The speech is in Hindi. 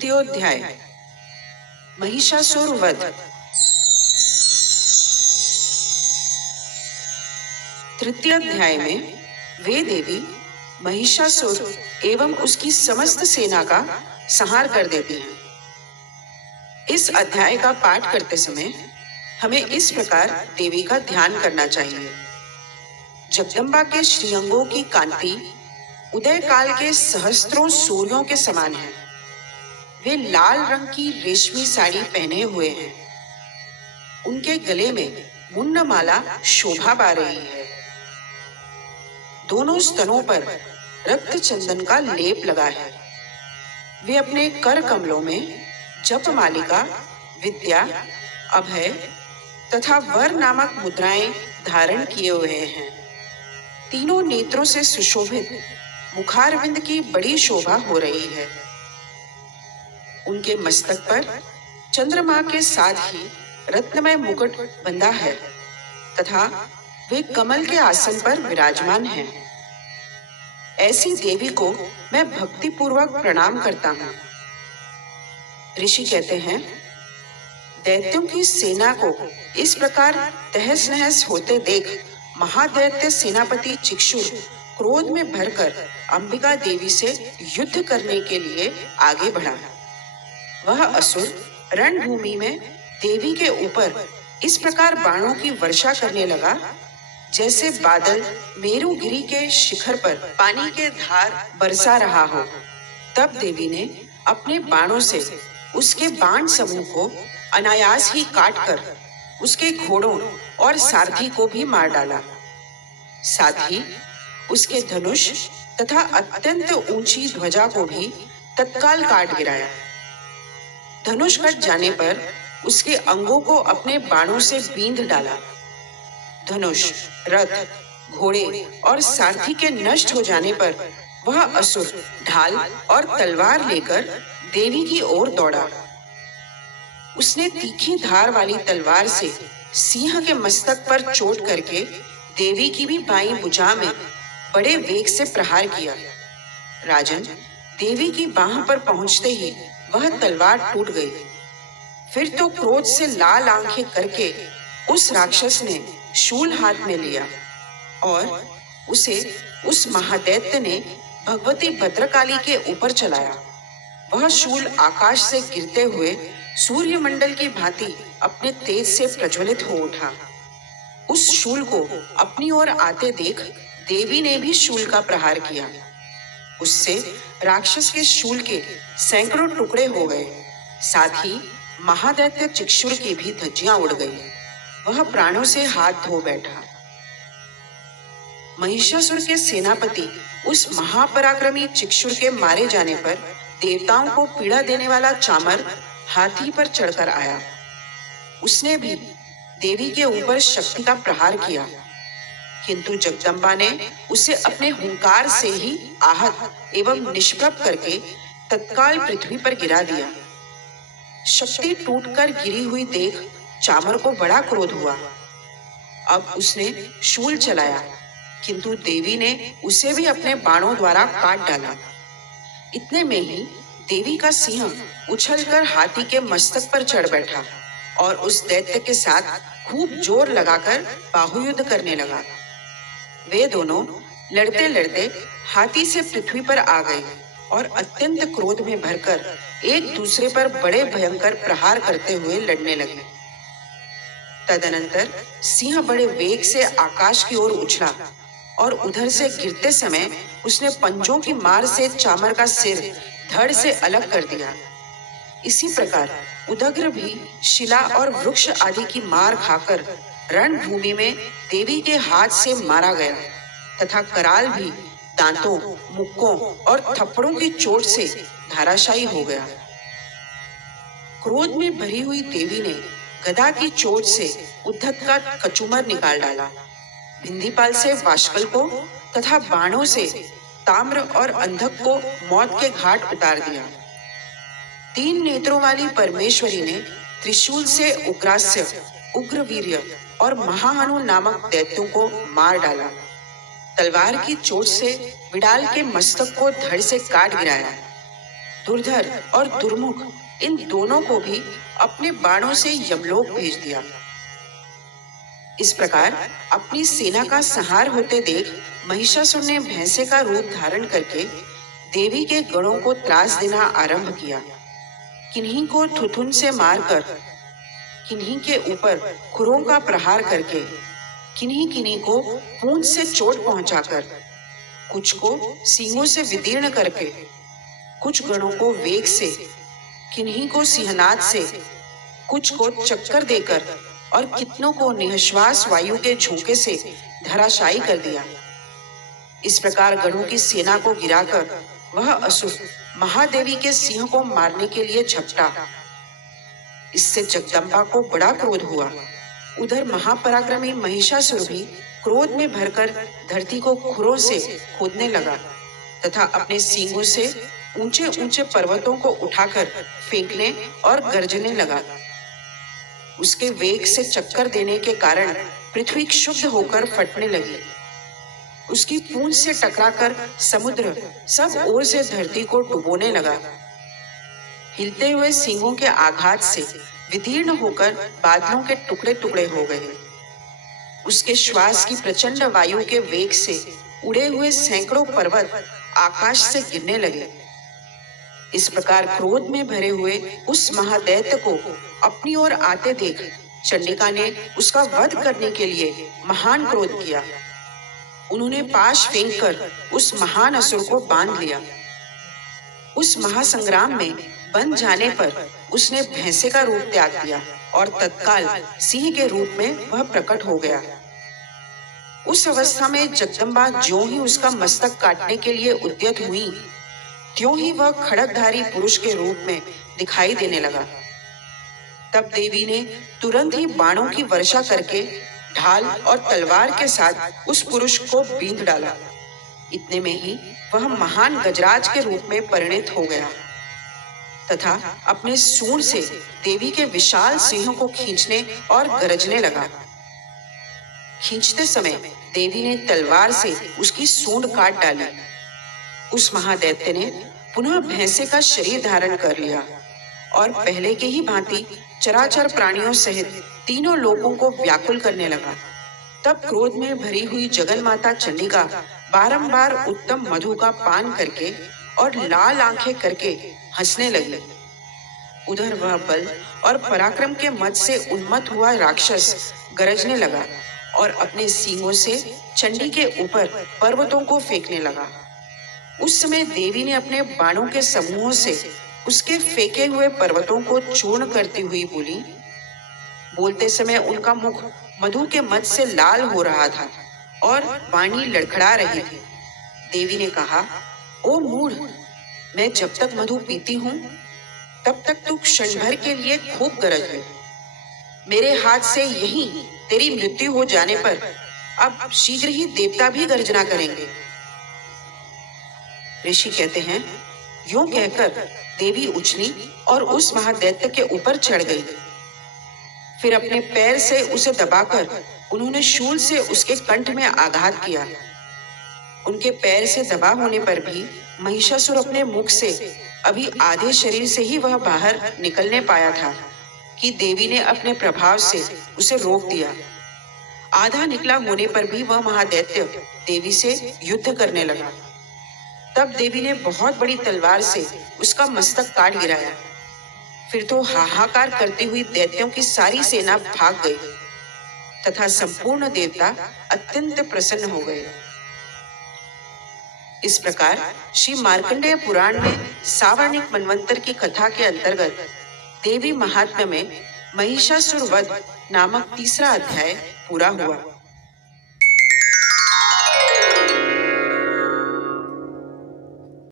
तृतीयोध्याय महिषासुर वध। तृतीय अध्याय में वे देवी महिषासुर एवं उसकी समस्त सेना का संहार कर देती हैं। इस अध्याय का पाठ करते समय हमें इस प्रकार देवी का ध्यान करना चाहिए। जगदम्बा के श्रीअंगों की कांति उदय काल के सहस्त्रों सूर्यों के समान है। वे लाल रंग की रेशमी साड़ी पहने हुए हैं। उनके गले में मुंड माला शोभा पा रही है। दोनों स्तनों पर रक्त चंदन का लेप लगा है। वे अपने कर कमलों में जप मालिका, विद्या, अभय तथा वर नामक मुद्राएं धारण किए हुए हैं। तीनों नेत्रों से सुशोभित मुखारविंद की बड़ी शोभा हो रही है। उनके मस्तक पर चंद्रमा के साथ ही रत्नमय मुकुट बंधा है तथा वे कमल के आसन पर विराजमान हैं। ऐसी देवी को मैं भक्ति पूर्वक प्रणाम करता हूँ। ऋषि कहते हैं, दैत्यों की सेना को इस प्रकार तहस नहस होते देख महादैत्य सेनापति चिक्षुर क्रोध में भरकर अंबिका देवी से युद्ध करने के लिए आगे बढ़ा। वह असुर रणभूमि में देवी के ऊपर इस प्रकार बाणों की वर्षा करने लगा जैसे बादल मेरुगिरी के शिखर पर पानी के धार बरसा रहा हो। तब देवी ने अपने बाणों से उसके बाण समूह को अनायास ही काटकर उसके घोड़ों और सारथी को भी मार डाला। साथ ही उसके धनुष तथा अत्यंत ऊंची ध्वजा को भी तत्काल काट गिराया। धनुष कट जाने पर उसके अंगों को अपने बाणों से बींध डाला। धनुष, रथ, घोड़े और सारथी के नष्ट हो जाने पर वह असुर ढाल और तलवार लेकर देवी की ओर दौड़ा। उसने तीखी धार वाली तलवार से सिंह के मस्तक पर चोट करके देवी की भी बाईं भुजा में बड़े वेग से प्रहार किया। राजन, देवी की बाह पर पहुंचते ही वह तलवार टूट गई। फिर तो क्रोध से लाल आंखें करके उस राक्षस ने शूल हाथ में लिया और उसे उस महादैत्य ने भगवती भद्रकाली के ऊपर चलाया। वह शूल आकाश से गिरते हुए सूर्यमंडल की भांति अपने तेज से प्रज्वलित हो उठा। उस शूल को अपनी ओर आते देख देवी ने भी शूल का प्रहार किया। उससे राक्षस के शूल के सैकड़ों टुकड़े हो गए। साथ ही महादैत्य चिक्षुर की भी धज्जियां उड़ गई। वह प्राणों से हाथ धो बैठा। महिषासुर के सेनापति उस महापराक्रमी चिक्षुर के मारे जाने पर देवताओं को पीड़ा देने वाला चामर हाथी पर चढ़कर आया। उसने भी देवी के ऊपर शक्ति का प्रहार किया, किंतु जगदम्बा ने उसे अपने हुंकार से ही आहत एवं निष्प्रभ करके तत्काल पृथ्वी पर गिरा दिया। शक्ति टूटकर गिरी हुई देख चामर को बड़ा क्रोध हुआ। अब उसने शूल चलाया, किंतु देवी ने उसे भी अपने बाणों द्वारा काट डाला। इतने में ही देवी का सिंह उछलकर हाथी के मस्तक पर चढ़ बैठा और उस दैत्य के साथ खूब जोर लगाकर बाहुयुद्ध करने लगा। वे दोनों लड़ते लड़ते हाथी से पृथ्वी पर आ गए और अत्यंत क्रोध में भरकर एक दूसरे पर बड़े भयंकर प्रहार करते हुए लड़ने लगे। तदनंतर सिंह बड़े वेग से आकाश की ओर उछला और उधर से गिरते समय उसने पंजों की मार से चामर का सिर धड़ से अलग कर दिया। इसी प्रकार उदग्र भी शिला और वृक्ष आदि की मार खाकर रणभूमि में देवी के हाथ से मारा गया तथा कराल भी दांतों, मुक्कों और थप्पड़ों की चोट से धाराशायी हो गया। क्रोध में भरी हुई देवी ने गदा की चोट से उद्धत का कचूमर निकाल डाला। भिंदीपाल से वाशकल को तथा बाणों से ताम्र और अंधक को मौत के घाट उतार दिया। तीन नेत्रों वाली परमेश्वरी ने त्रिशूल से उग्रास्य, उग्रवीर्य और महाहनु नामक दैत्यों को मार डाला। तलवार की चोट से विडाल के मस्तक को धड़ से काट गिराया। दुर्धर और दुर्मुख इन दोनों को भी अपने बाणों से यमलोक भेज दिया। इस प्रकार अपनी सेना का संहार होते देख महिषासुर ने भैंसे का रूप धारण करके देवी के गणों को त्रास देना आरंभ किया। किन्हीं को थुथुन से मारकर, किन्हीं के ऊपर खुरों का प्रहार करके, किन्हीं किन्हीं को पूंछ से चोट पहुंचाकर, कुछ को सींगों से विदीर्ण करके, कुछ गणों को वेग से, किन्हीं को सिंहनाद से, कुछ को चक्कर देकर और कितनों को निःश्वास वायु के झोंके से धराशायी कर दिया। इस प्रकार गणों की सेना को गिराकर वह असुर महादेवी के सिंह को मारने के लिए झपटा। इससे जगदम्बा को बड़ा क्रोध हुआ। उधर महापराक्रमी महिषासुर भी क्रोध में भरकर धरती को खुरों से खोदने लगा तथा अपने सींगों से ऊंचे ऊंचे पर्वतों को उठाकर फेंकने और गर्जने लगा। उसके वेग से चक्कर देने के कारण पृथ्वी क्षुब्ध होकर फटने लगी। उसकी पूंछ से टकराकर समुद्र सब ओर से धरती को डुबोने लगा। हिलते हुए सींगों के आघात से विदीर्ण होकर बादलों के टुकड़े टुकड़े हो गए। उसके श्वास की प्रचंड वायु के वेग से उड़े हुए सैकड़ों पर्वत आकाश से गिरने लगे। इस प्रकार क्रोध में भरे हुए उस महादैत्य को अपनी ओर आते देख चंडिका ने उसका वध करने के लिए महान क्रोध किया। उन्होंने पाश फेंककर उस महान असुर को बांध लिया। उस महासंग्राम में बंध जाने पर उसने भैंसे का रूप त्याग दिया और तत्काल सिंह के रूप में वह प्रकट हो गया। उस अवस्था में जगदम्बा ज्यों ही उसका मस्तक काटने के लिए उद्यत हुई, त्यों ही वह खड़गधारी पुरुष के रूप में दिखाई देने लगा। तब देवी ने तुरंत ही बाणों की वर्षा करके ढाल और तलवार के साथ उस पुरुष को बींध डाला। इतने में ही वह महान गजराज के रूप में परिणित हो गया तथा अपने सूंड से देवी के विशाल सिंह को खींचने और गरजने लगा। खींचते समय देवी ने तलवार से उसकी सूंड काट डाली। उस महादैत्य ने पुनः भैंसे का शरीर धारण कर लिया और पहले के ही भांति चराचर प्राणियों सहित तीनों लोगों को व्याकुल करने लगा। तब क्रोध में भरी हुई जगन माता चंडिका बारंबार उत्तम मधु का पान करके और लाल आंखें करके हंसने लगी। उधर वह बल और पराक्रम के मद से उन्मत्त हुआ राक्षस गरजने लगा और अपने सींगों से चंडी के ऊपर पर्वतों को फेंकने लगा। उस समय देवी ने अपने बाणों के समूहों से उसके फेंके हुए पर्वतों को चूर्ण करती हुई बोली। बोलते समय उनका मुख मधु के मद से लाल हो रहा था और वाणी लड़खड़ा रही थी। देवी ने कहा, ओ मूढ़, मैं जब तक मधु पीती हूँ तब तक तू क्षण भर के लिए खूब गरज ले। मेरे हाथ से यही तेरी मृत्यु हो जाने पर अब शीघ्र ही देवता भी गर्जना करेंगे। ऋषि कहते हैं, यूं कहकर देवी उछली और उस महादैत्य के ऊपर चढ़ गई। फिर अपने पैर से उसे दबाकर उन्होंने शूल से उसके कंठ में आघात किया। उनके पैर से दबा होने पर भी महिषासुर अपने मुख से अभी आधे शरीर से ही वह बाहर निकलने पाया था कि देवी ने अपने प्रभाव से उसे रोक दिया। आधा निकला होने पर भी वह महादैत्य देवी से युद्ध करने लगा। तब देवी ने बहुत बड़ी तलवार से उसका मस्तक काट गिराया। फिर तो हाहाकार करती हुई दैत्यों की सारी सेना भाग गई तथा संपूर्ण देवता अत्यंत प्रसन्न हो गए। इस प्रकार श्री मार्कंडेय पुराण में सावर्णिक मनवंतर की कथा के अंतर्गत देवी महात्म्य में महिषासुर वध नामक तीसरा अध्याय पूरा हुआ।